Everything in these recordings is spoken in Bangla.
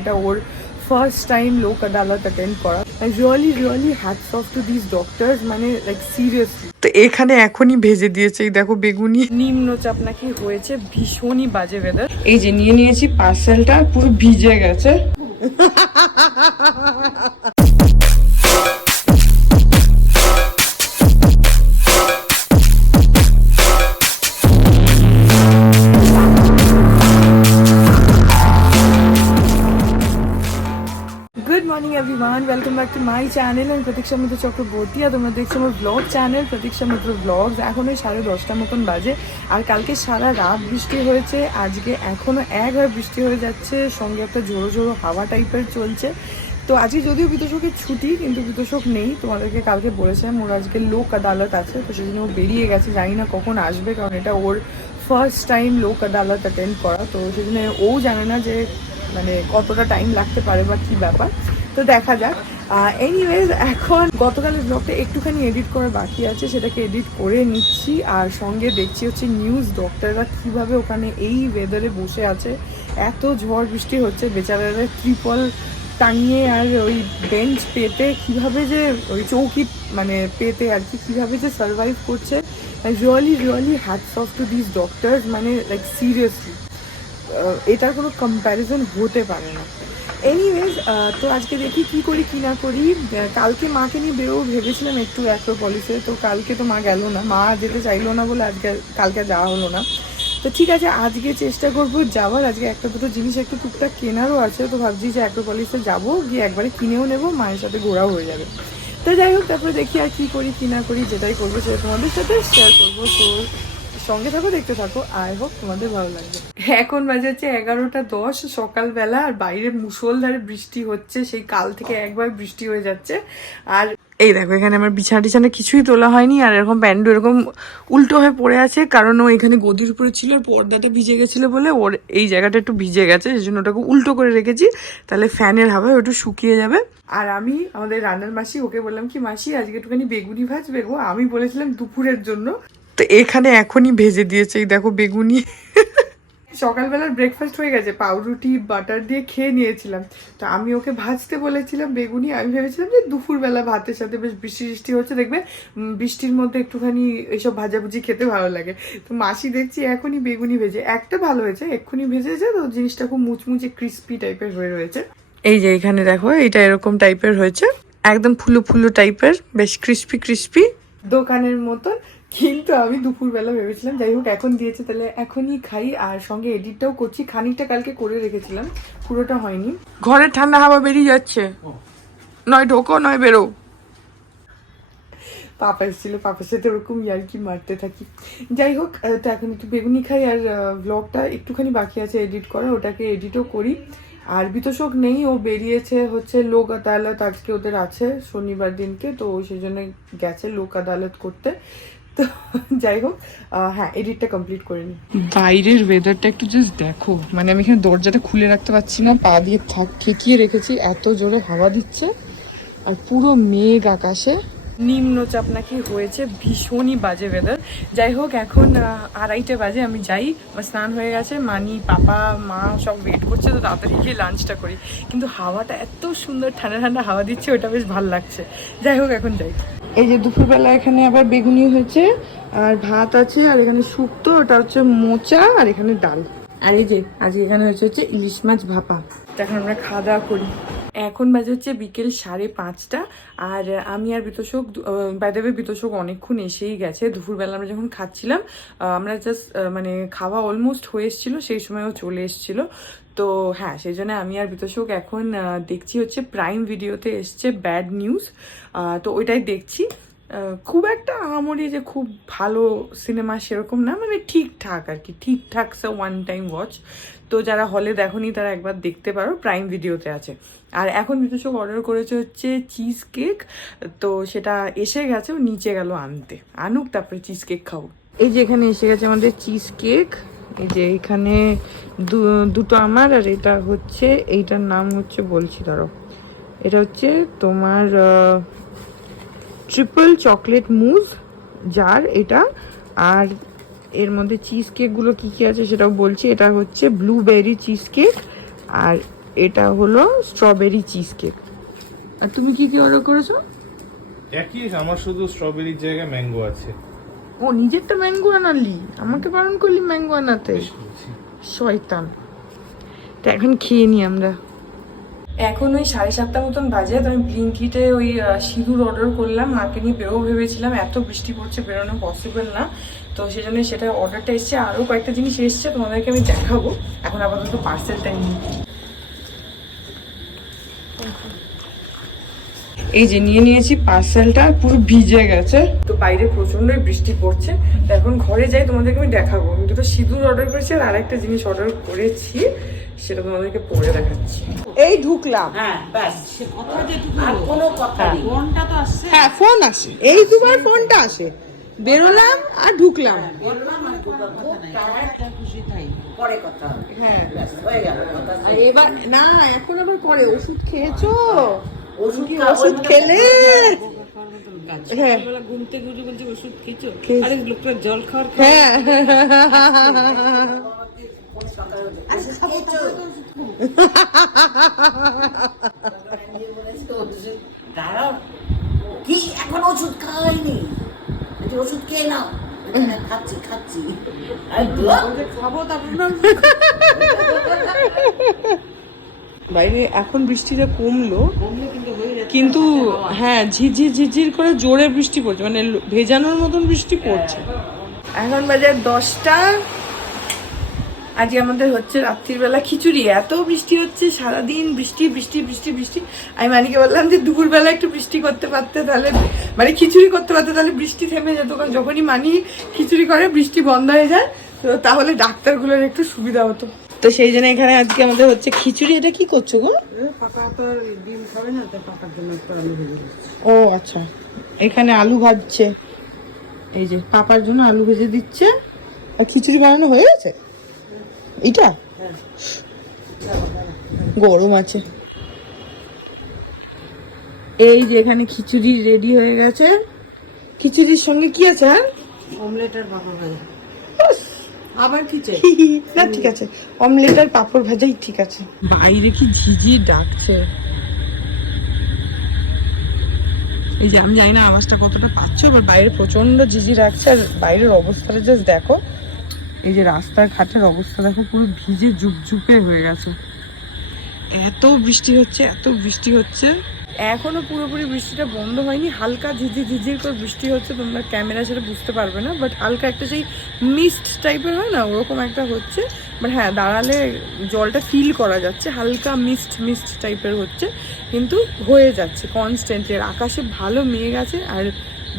এটা ওর ফার্স্ট টাইম লোক আদালত অ্যাটেন্ড করা। Really really hats off to this doctors মানে লাইক সিরিয়াসলি তো এখানে এখনই ভেজে দিয়েছে এই দেখো বেগুনি। নিম্নচাপ নাকি হয়েছে ভীষণই বাজে ওয়েদার এই যে নিয়ে নিয়েছি পার্সেলটা পুরো ভিজে গেছে। চ্যানেল আমি প্রতীক্ষা মিত্র চক্রবর্তী আর তোমরা দেখছ আমার ব্লগ চ্যানেল প্রতীক্ষা মিত্র ব্লগস এখন ওই সাড়ে দশটা মতন বাজে আর কালকে সারা রাত বৃষ্টি হয়েছে, আজকে এখনও একবার বৃষ্টি হয়ে যাচ্ছে, সঙ্গে একটা জোরো জোরো হাওয়া টাইপের চলছে। তো আজকে যদিও বিতোষকের ছুটি, কিন্তু বিতোষক নেই। তোমাদেরকে কালকে বলেছিলাম, ওর আজকে লোক আদালত আছে, তো সেজন্য ও বেরিয়ে গেছে। জানি না কখন আসবে, কারণ এটা ওর ফার্স্ট টাইম লোক আদালত অ্যাটেন্ড করা। তো সেজন্য ও জানে না যে মানে কতটা টাইম লাগতে পারে বা কী ব্যাপার। তো দেখা যাক। এনিওয়েজ এখন গতকালের ব্লগটা একটুখানি এডিট করা বাকি আছে, সেটাকে এডিট করে নিচ্ছি। আর সঙ্গে দেখছি হচ্ছে নিউজ ডক্টররা কীভাবে ওখানে এই ওয়েদারে বসে আছে। এত ঝড় বৃষ্টি হচ্ছে, বেচারারা ত্রিপল টাঙিয়ে আর ওই বেঞ্চ পেতে কীভাবে যে, ওই চৌকি মানে পেতে আর কি, কীভাবে যে সার্ভাইভ করছে। Really really hats off to this doctor মানে লাইক সিরিয়াসলি এটার কোনো কম্প্যারিজন হতে পারে না। এনিওয়েজ তো আজকে দেখি কি করি, কি না করি। কালকে মাকে নিয়ে বেরোবো ভেবেছিলাম একটু অ্যাক্রোপলিসে তো কালকে তো মা গেল না। মা যেতে চাইলো না বলে আজকে কালকে যাওয়া হলো না। তো ঠিক আছে, আজকে চেষ্টা করব যাওয়ার। আজকে একটা দুটো জিনিস একটু টুকটাক কেনারও আছে, তো ভাবছি যে অ্যাক্রোপলিসে যাব, গিয়ে একবারে কিনেও নেব, মায়ের সাথে ঘোরাও হয়ে যাবে। তো যাই হোক, তারপরে দেখি আর কি করি, কি না করি, যেটাই করব সেটা তোমাদের সাথে শেয়ার করব। তো সঙ্গে থাকো, দেখতে থাকো। আই হোপ তোমাদের ভালো লাগবে। এখন বাজে হচ্ছে এগারোটা দশ, সকালবেলা, আর বাইরে মুষলধারে বৃষ্টি হচ্ছে, সেই কাল থেকে একবার বৃষ্টি হয়ে যাচ্ছে। আর এই দেখো, এখানে আমার বিছানা টিছানা কিছুই তোলা হয়নি, আর এরকম প্যান্ডু এরকম উল্টো হয়ে পড়ে আছে, কারণ ও এখানে গদির উপরে ছিল, আর পর্দাটা ভিজে গেছিল বলে ওর এই জায়গাটা একটু ভিজে গেছে সেই জন্য ওটাকে উল্টো করে রেখেছি, তাহলে ফ্যানের হাওয়ায় ওটা শুকিয়ে যাবে। আর আমি, আমাদের রান্নার মাসি, ওকে বললাম কি, মাসি, আজকে একটুখানি বেগুনি ভাজবে গো। আমি বলেছিলাম দুপুরের জন্য। তো এখানে এখনই ভেজে দিয়েছে এই দেখো বেগুনি। সকালবেলার ব্রেকফাস্ট হয়ে গেছে পাউরুটি বাটার দিয়ে খেয়ে নিয়েছিলাম। তো আমি ওকে ভাজতে বলেছিলাম বেগুনি আমি ভেবেছিলাম যে দুপুরবেলা ভাতের সাথে বেশ বৃষ্টি বৃষ্টি হচ্ছে দেখবে বৃষ্টির মধ্যে একটুখানি এইসব ভাজাভুজি খেতে ভালো লাগে। তো মাসি দেখছি এখনই বেগুনি ভেজে একটা ভালো হয়েছে এক্ষুনি ভেজেছে তো জিনিসটা খুব মুচমুচে ক্রিস্পি টাইপের হয়ে রয়েছে। এই যে এখানে দেখো এটা এরকম টাইপের হয়েছে একদম ফুলো ফুলো টাইপের বেশ ক্রিস্পি ক্রিস্পি দোকানের মতন কিন্তু আমি দুপুরবেলা ভেবেছিলাম, যাই হোক এখন দিয়েছে, তাহলে এখনই খাই, আর সঙ্গে এডিটটাও করছি। খানিকটা কালকে করে রেখেছিলাম, পুরোটা হয়নি। ঘরের ঠান্ডা হাওয়া বেরিয়ে যাচ্ছে। নয় ঢোকো, নয় বেরো। পাপা এসেছিল, পাপার সাথে ওরকম ইয়ার্কি মারতে থাকি। যাই হোক তো এখন একটু বেগুনি খাই, আর ব্লগটা একটুখানি বাকি আছে এডিট করা, ওটাকে এডিটও করি। আর বিতোষক নেই, ও বেরিয়েছে হচ্ছে লোক আদালত, আজকে ওদের আছে, শনিবার দিনকে, তো সেই জন্য গেছে লোক আদালত করতে। তো যাই হোক হ্যাঁ এডিটটা কমপ্লিট করে নিই বাইরের ওয়েদারটা একটু জাস্ট দেখো। মানে আমি এখানে দরজাটা খুলে রাখতে পারছি না পা দিয়ে থাক ঠেকিয়ে রেখেছি এত জোরে হাওয়া দিচ্ছে আর পুরো মেঘ আকাশে। নিম্নচাপ নাকি হয়েছে ভীষণই বাজে ওয়েদার যাই হোক এখন আড়াইটে বাজে আমি যাই। আমার স্নান হয়ে গেছে মানি পাপা মা সব ওয়েট করছে তো তাড়াতাড়ি গিয়ে লাঞ্চটা করি। কিন্তু হাওয়াটা এত সুন্দর ঠান্ডা ঠান্ডা হাওয়া দিচ্ছে ওটা বেশ ভালো লাগছে। যাই হোক এখন যাই। এই যে দুপুরবেলা এখানে আবার বেগুনি হয়েছে আর ভাত আছে আর এখানে শুক্তো ওটা হচ্ছে মোচা আর এখানে ডাল। আর এই যে আজকে এখানে হয়েছে হচ্ছে ইলিশ মাছ ভাপা। এখন আমরা খাওয়া দাওয়া করি। এখন বাজে হচ্ছে বিকেল সাড়ে পাঁচটা, আর আমি আর বিতোষক বাইদেবে বিতোষক অনেকক্ষণ এসেই গেছে। দুপুরবেলা আমরা যখন খাচ্ছিলাম আমরা জাস্ট মানে খাওয়া অলমোস্ট হয়ে এসেছিল, সেই সময়ও চলে এসেছিল। তো হ্যাঁ সেই জন্য আমি আর বিতোষক এখন দেখছি হচ্ছে প্রাইম ভিডিওতে এসছে ব্যাড নিউজ তো ওইটাই দেখছি। খুব একটা আহামরি যে খুব ভালো সিনেমা সেরকম না মানে ঠিকঠাক আর কি। ঠিকঠাক সে ওয়ান টাইম ওয়াচ তো যারা হলে দেখোনি, তারা একবার দেখতে পারো প্রাইম ভিডিওতে আছে। আর এখন বিতোষক অর্ডার করেছে হচ্ছে চিজ কেক তো সেটা এসে গেছে, ও নিচে গেল আনতে। আনুক, তারপরে চিজ কেক খাব। এই যে এখানে এসে গেছে আমাদের চিজ কেক এই যে এখানে দুটো আমার, আর এটা হচ্ছে, এইটার নাম হচ্ছে বলছি ধরো। এটা হচ্ছে তোমার ট্রিপল চকলেট মুজ জার এটা আর এর মধ্যে চিজ কেকগুলো কী কী আছে সেটাও বলছি। এটা হচ্ছে ব্লুবেরি চিজ কেক আর এটা হলো স্ট্রবেরি চিজ কেক আর তুমি কি কি অর্ডার করেছ? একই আমার শুধু স্ট্রবেরির জায়গায় ম্যাঙ্গো আছে। ও নিজেরটা ম্যাঙ্গো আনালি? আমাকে বারণ করলি ম্যাঙ্গো আনাতে। শয়তান। তো এখন খেয়ে নি আমরা। এখন ওই সাড়ে সাতটা মতন বাজে, তো আমি ব্লিঙ্কিটে ওই সিঁদুর অর্ডার করলাম, মাকে নিয়ে বেরোবো ভেবেছিলাম, এত বৃষ্টি পড়ছে, বেরোনো পসিবল না। তো সেই জন্য সেটা অর্ডারটা এসছে আরও কয়েকটা জিনিস এসছে, তোমাদেরকে আমি দেখাবো। এখন আপাতত পার্সেলটা নিই। এই যে নিয়ে নিয়েছি পার্সেলটা পুরো ভিজে গেছে। তো বাইরে প্রচন্ডই বৃষ্টি পড়ছে, তো এখন ঘরে যাই, তোমাদেরকে আমি দেখাবো। আমি দুটো সিঁদুর অর্ডার করেছি আর আরেকটা জিনিস অর্ডার করেছি। সেটা তোমাদেরকে পরে দেখাচ্ছি এই ঢুকলাম হ্যাঁ ব্যাস আর কোনো কথা নেই ফোনটা তো আসছে হ্যাঁ ফোন আসে এই দুবার ফোনটা আসে বেরোলাম আর ঢুকলাম আর খুশি তাই পরে কথা হ্যাঁ ব্যাস হয়ে গেল কথা এবার না এখন আবার পরে ওষুধ খেয়েছো ওষুধ কি ওষুধ খেলে হ্যাঁ ঘুম থেকে উঠে বলছে ওষুধ খেয়েছো আরে লোকটা জল খাওয়ার হ্যাঁ কি? এখন ওষুধ খাওয়াইনি ওষুধ খেয়ে নাও। "হ্যাঁ, খাচ্ছি খাচ্ছি। আর খাব তারপর বাইরে এখন বৃষ্টিটা কমলো। কিন্তু হয়ে হ্যাঁ ঝিরঝির ঝিরঝির করে জোরে বৃষ্টি পড়ছে। মানে ভেজানোর মতন বৃষ্টি পড়ছে। এখন বাজার দশটা। আজকে আমাদের হচ্ছে রাত্রিবেলা খিচুড়ি এত বৃষ্টি হচ্ছে সারাদিন বৃষ্টি বৃষ্টি বৃষ্টি বৃষ্টি। আমি মানিকে বললাম যে দুপুরবেলা একটু বৃষ্টি করতে পারতে তাহলে মানে খিচুড়ি করতে পারতে তাহলে বৃষ্টি থেমে যেত কারণ যখনই মানি খিচুড়ি করে বৃষ্টি বন্ধ হয়ে যায় তো তাহলে ডাক্তারগুলোর একটু সুবিধা হতো। তো সেই জন্য এখানে আজকে আমাদের হচ্ছে খিচুড়ি এটা কি করছ গো? পাপা তো আর ডিম খাবে না তো পাপার জন্য আলু ভেজে ও আচ্ছা। এখানে আলু ভাজছে। এই যে পাপার জন্য আলু ভেজে দিচ্ছে। আর খিচুড়ি বানানো হয়ে গেছে? এইটা গরম আছে। এই যে এখানে খিচুড়ি রেডি হয়ে গেছে। খিচুড়ির সঙ্গে কি আছে হ্যাঁ? অমলেট আর পাপা ভাজা। আবার কি চাই? না ঠিক আছে। অমলেট আর পাঁপড় ভাজাই ঠিক আছে। বাইরে কি ঝিঝি ডাকছে। এই যে আমি জানি না আওয়াজটা কতটা পাচ্ছ এবার বাইরে প্রচণ্ড ঝিঝি ডাকছে আর বাইরের অবস্থাটা জাস্ট দেখো। এই যে রাস্তার ঘাটের অবস্থা দেখো, পুরো ভিজে জুপজুপে হয়ে গেছে। এত বৃষ্টি হচ্ছে, এত বৃষ্টি হচ্ছে। এখনও পুরোপুরি বৃষ্টিটা বন্ধ হয়নি, হালকা ঝিঝি ঝিঝির করে বৃষ্টি হচ্ছে, তোমরা ক্যামেরা সেটা বুঝতে পারবে না বাট হালকা একটা সেই মিস্ট টাইপের হয় না, ওরকম একটা হচ্ছে। বাট হ্যাঁ দাঁড়ালে জলটা ফিল করা যাচ্ছে, হালকা মিস্ট মিস্ট টাইপের হচ্ছে, কিন্তু হয়ে যাচ্ছে কনস্ট্যান্টলি আর আকাশে ভালো মেঘ আছে, আর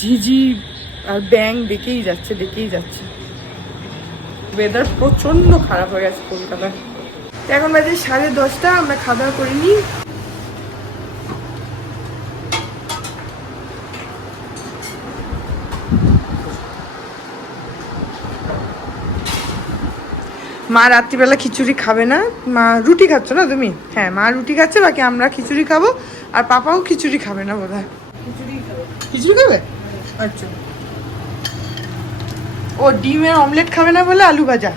ঝিঝি আর ব্যাং ডেকেই যাচ্ছে ডেকেই যাচ্ছে। ওয়েদার প্রচণ্ড খারাপ হয়ে গেছে কলকাতায়। এখন বাজে সাড়ে দশটা আমরা খাওয়া দাওয়া করিনি মা রাত্রিবেলা খিচুড়ি খাবে না। মা রুটি খাচ্ছ না তুমি? হ্যাঁ মা রুটি খাচ্ছে বাকি আমরা খিচুড়ি খাব। আর পাপাও খিচুড়ি খাবে না বোধ হয় খিচুড়ি খাবে? আচ্ছা। ও ডিমের অমলেট খাবে না বলে আলু ভাজা।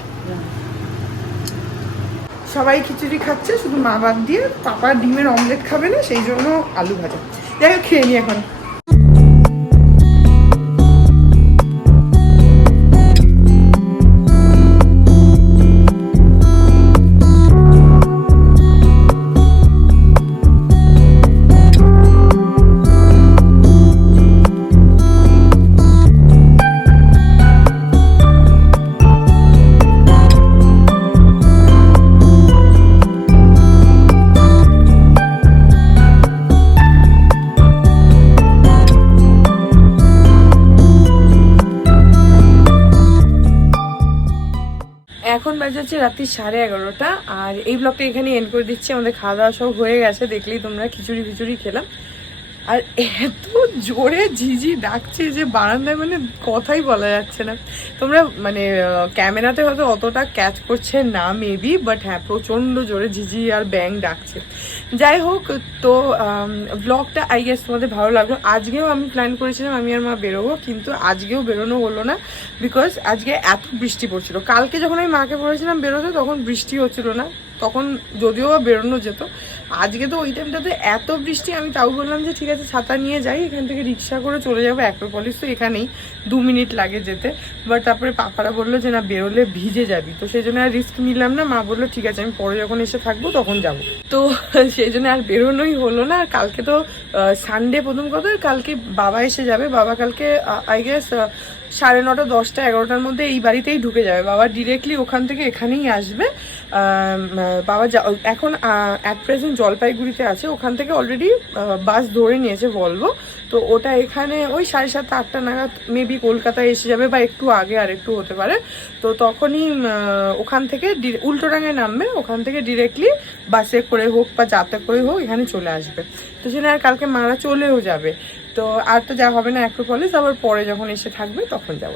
সবাই খিচুড়ি খাচ্ছে, শুধু মা বাদ দিয়ে পাপা ডিমের অমলেট খাবে না, সেই জন্য আলু ভাজা। যাই হোক, খেয়ে নি এখন। হচ্ছে রাত্রি সাড়ে এগারোটা। আর এই ব্লগটা এখানে এন্ড করে দিচ্ছি। আমাদের খাওয়া দাওয়া সব হয়ে গেছে। দেখলেই তোমরা খিচুড়ি ফিচুড়ি খেলাম। আর এত জোরে ঝিঝি ডাকছে যে বারান্দায় মানে কথাই বলা যাচ্ছে না। তোমরা মানে ক্যামেরাতে হয়তো অতটা ক্যাচ করছে না মেবি বাট হ্যাঁ প্রচণ্ড জোরে ঝিঝি আর ব্যাং ডাকছে। যাই হোক, তো ব্লগটা আই গেস তোমাদের ভালো লাগল। আজকেও আমি প্ল্যান করেছিলাম আমি আর মা বেরোবো, কিন্তু আজকেও বেরোনো হলো না বিকজ আজকে এত বৃষ্টি পড়ছিল। কালকে যখন আমি মাকে বলেছিলাম বেরোতে, তখন বৃষ্টি হচ্ছিল না। তখন যদিও বা বেরোনো যেত। আজকে তো ওই টাইমটাতে এত বৃষ্টি, আমি তাও বললাম যে, ঠিক আছে, ছাতা নিয়ে যাই, এখান থেকে রিক্সা করে চলে যাব, অ্যাক্রোপলিস তো এখানেই, দু মিনিট লাগে যেতে। বাট তারপরে পাপারা বলল যে, না, বেরোলে ভিজে যাবি। তো সেই জন্য আর রিস্ক নিলাম না। মা বলল, ঠিক আছে, আমি পরে যখন এসে থাকব, তখন যাব। তো সেই জন্য আর বেরোনোই হলো না। আর কালকে তো সানডে প্রথম কথা, কালকে বাবা এসে যাবে। বাবা কালকে আই গেস সাড়ে নটা, দশটা, এগারোটার মধ্যে এই বাড়িতেই ঢুকে যাবে। বাবা ডিরেক্টলি ওখান থেকে এখানেই আসবে। বাবা এখন অ্যাট প্রেজেন্ট জলপাইগুড়িতে আছে। ওখান থেকে অলরেডি বাস ধরে নিয়েছে বলব তো ওটা এখানে ওই সাড়ে সাতটা, আটটা নাগাদ মেবি কলকাতায় এসে যাবে বা একটু আগে আর একটু হতে পারে। তো তখনই ওখান থেকে উল্টোডাঙায় নামবে। ওখান থেকে ডিরেক্টলি বাসে করে হোক বা যাতে করে হোক, এখানে চলে আসবে। তো জন্য আর কালকে মারা চলেও যাবে। তো আর তো যা হবে না অ্যাক্রোপলিস আবার পরে যখন এসে থাকবে তখন যাব।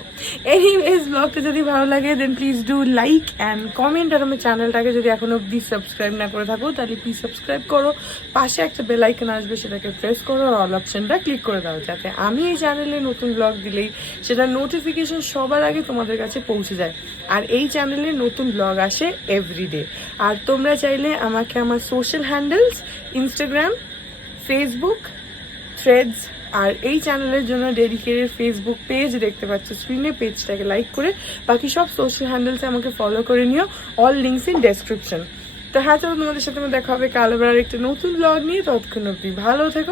এনিওয়েজ ব্লগটা যদি ভালো লাগে then please do like and comment আর আমার চ্যানেলটাকে যদি এখনও অব্দি সাবস্ক্রাইব না করে থাকো, তাহলে প্লিজ সাবস্ক্রাইব করো। পাশে একটা বেল আইকন আসবে, সেটাকে প্রেস করো, আর অল অপশনটা ক্লিক করে দাও, যাতে আমি এই চ্যানেলে নতুন ব্লগ দিলেই সেটা নোটিফিকেশন সবার আগে তোমাদের কাছে পৌঁছে যায়। আর এই চ্যানেলে নতুন ব্লগ আসে এভরিডে আর তোমরা চাইলে আমাকে আমার social handles Instagram Facebook Threads আর এই চ্যানেলের জন্য ডেডিকেটেড ফেসবুক পেজ দেখতে পাচ্ছ স্ক্রিনে পেজটাকে লাইক করে বাকি সব সোশ্যাল হ্যান্ডেলসে আমাকে ফলো করে নিও অল লিঙ্কস ইন ডেসক্রিপশন তো হ্যাঁ চলো তোমাদের সাথে আমার দেখা হবে। কাল আবার একটা নতুন ব্লগ নিয়ে। ততক্ষণ অব্দি ভালো থেকো।